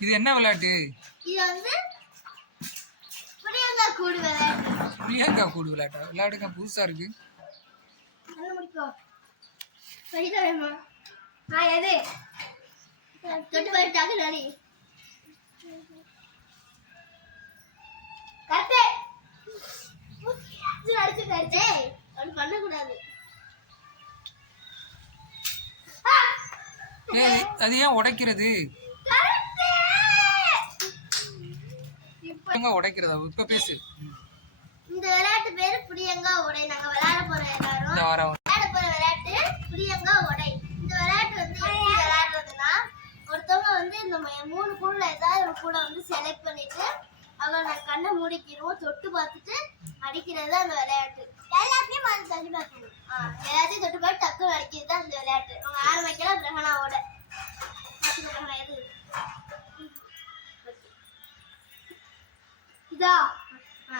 இது என்ன விளையாட்டு? பிரியங்கா கூடு விளையாட்டா. விளையாடுங்க புதுசா இருக்கு. பண்ணக்கூடாது. அது ஏன் உடைக்கிறது கரெக்டே! இப்ப எங்க உடைக்கிறதா? இப்ப பேசு. இந்த விளையாட்டு பேரு புளியங்கா உடை. நாங்க விளையாட போற எல்லாரும் இந்த வாரம். விளையாட போற விளையாட்டு புளியங்கா உடை. இந்த விளையாட்டு வந்து எப்படி விளையாடுறதுன்னா ஒருத்தவங்க வந்து இந்த மூணு கூடல ஏதாவது ஒரு கூட வந்து செலக்ட் பண்ணிட்டு அவங்க நான் கண்ணை மூடிக்கிடுவோம் தொட்டு பார்த்துட்டு அடிக்கிறது அந்த விளையாட்டு. எல்லாத்தையும் மாதிரி தள்ளி பார்க்கணும் ஆ, எல்லாத்தையும் தொட்டு பார்த்து டக்குனு அடிக்கிறது தான் அந்த விளையாட்டு அவங்க ஆரம்பிக்கலாம் கிரகணாவோட பாத்துக்கோ, கிரகணா எது இதா ஆ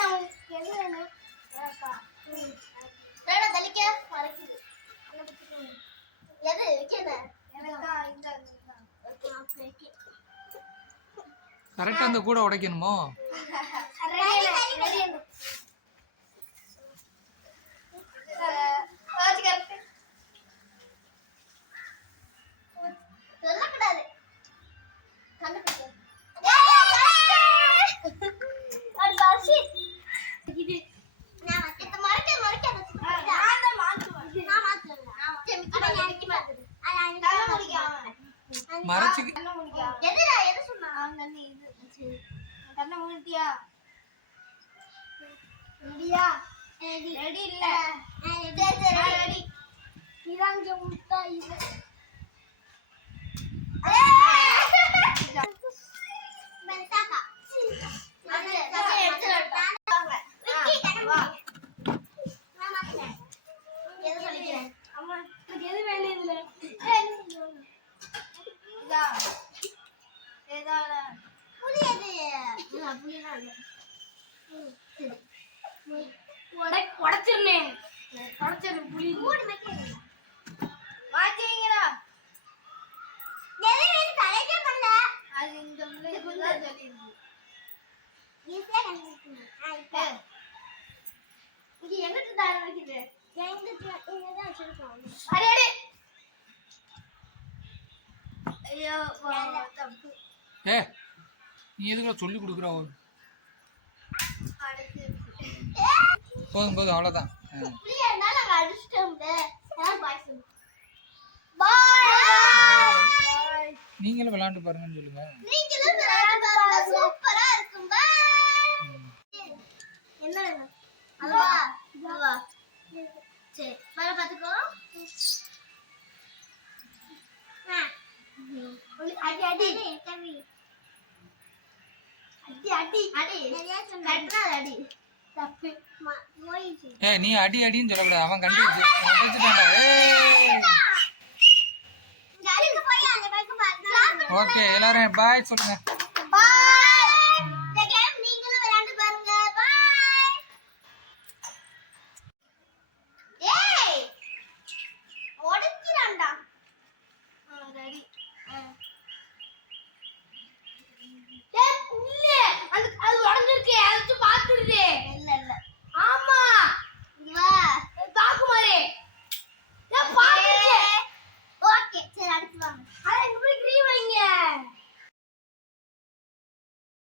கரெக்டா அந்த கூட உடைக்கணுமோ? சொல்லக்கூடாது கண்ணை மூடிட்டியா? ரெடியா? ரெடி. இல்ல. ரெடி. இதாங்க முட்டா இது ஏ நீ எதுக்குள்ள சொல்லி கொடுக்குற அடுத்து. போதும் போதும் அவ்வளோதான் நீங்களும் விளையாண்டு பாருங்கன்னு சொல்லுங்க. அடி. அடி அடி. அடி. அடி கட்டுனா அடி. தப்பு. போயிடுச்சு ஏ நீ அடி அடின்னு சொல்லக்கூடாது. அவன் கண்டுபிடிச்சு அவன் அடிச்சுட்டான்டா. ஏய். அடிக்கு போய் அந்த பக்கம் பாருங்க ஓகே எல்லாரும் பாய் சொல்லுங்க. பாய் Let me.